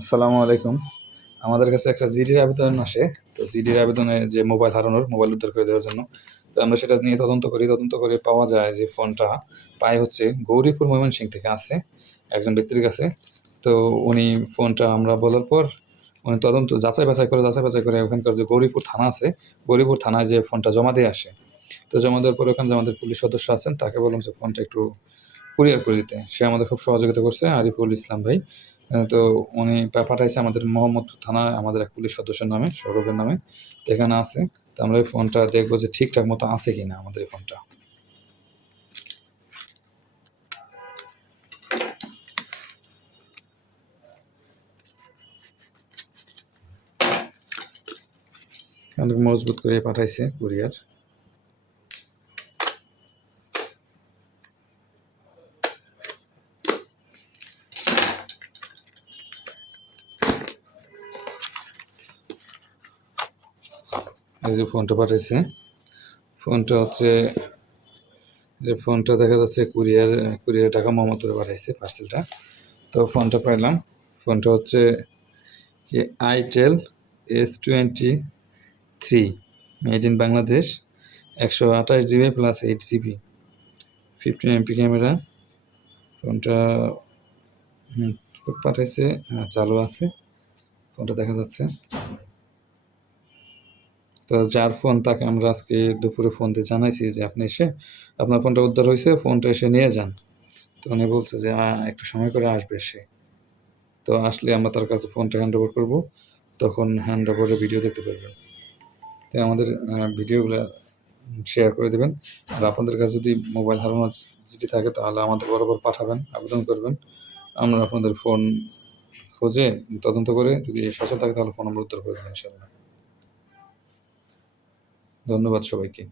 আসসালামু আলাইকুম। আমাদের কাছে একটা জিডির আবেদন আসে। তো জিডির আবেদনে যে মোবাইল হারানোর, মোবাইল উদ্ধার করে দেওয়ার জন্য। তো আমরা সেটা নিয়ে তদন্ত করি। তদন্ত করে পাওয়া যায় যে ফোনটা পাই হচ্ছে গৌরীপুর ময়মনসিংহ থেকে আছে একজন ব্যক্তির কাছে। তো উনি ফোনটা আমরা বলার পর উনি তদন্ত যাচাই-বাছাই করে ওখানকার যে গৌরীপুর থানা আছে, গৌরীপুর থানায় যেয়ে ফোনটা জমা দিয়ে আসে। তো জমা দেওয়ার পরে ওখানে যে আমাদের পুলিশ সদস্য আছেন তাকে বললাম যে ফোনটা একটু কুরিয়ার করে দিতে। সে আমাদের খুব সহযোগিতা করছে, আরিফুল ইসলাম ভাই। তো উনি পাঠাইছে আমাদের মোহাম্মদপুর থানায় আমাদের এক পুলিশ সদস্যের নামে, সৌরভের নামে। তো এখানে আছে। তো আমরা এই ফোনটা দেখবো যে ঠিকঠাক মতো আছে কিনা আমাদের এই ফোনটা। অনেক মজবুত করে পাঠাইছে কুরিয়ার। এই যে ফোনটা পাঠাইছে, ফোনটা হচ্ছে যে ফোনটা দেখা যাচ্ছে কুরিয়ার ঢাকা মোহাম্মদপুরে পাঠাইছে পার্সেলটা। তো ফোনটা পাইলাম। ফোনটা হচ্ছে কি itel S23 made in Bangladesh, 128 GB plus 8 GB, 15 MP camera. ফোনটা পাঠাইছে, চালু আছে, ফোনটা দেখা যাচ্ছে। তো যার ফোন তাকে আমরা আজকে দুপুরে ফোন দিয়ে জানাইছি যে আপনি এসে আপনার ফোনটা উদ্ধার হয়েছে, ফোনটা এসে নিয়ে যান। তো উনি বলছে যে একটু সময় করে আসবে সে। তো আসলে আমরা তার কাছে ফোনটা হ্যান্ড ওভার করবো, তখন হ্যান্ড ওভারের ভিডিও দেখতে পারবেন। তো আমাদের ভিডিওগুলো শেয়ার করে দেবেন। আর আপনাদের কাছে যদি মোবাইল হারানোর যদি থাকে তাহলে আমাদের বরাবর পাঠাবেন, আবেদন করবেন। আমরা আপনাদের ফোন খুঁজে তদন্ত করে যদি সচল থাকে তাহলে ফোন আমরা উদ্ধার করে দেবেন ইনশাআল্লাহ। ধন্যবাদ সবাইকে।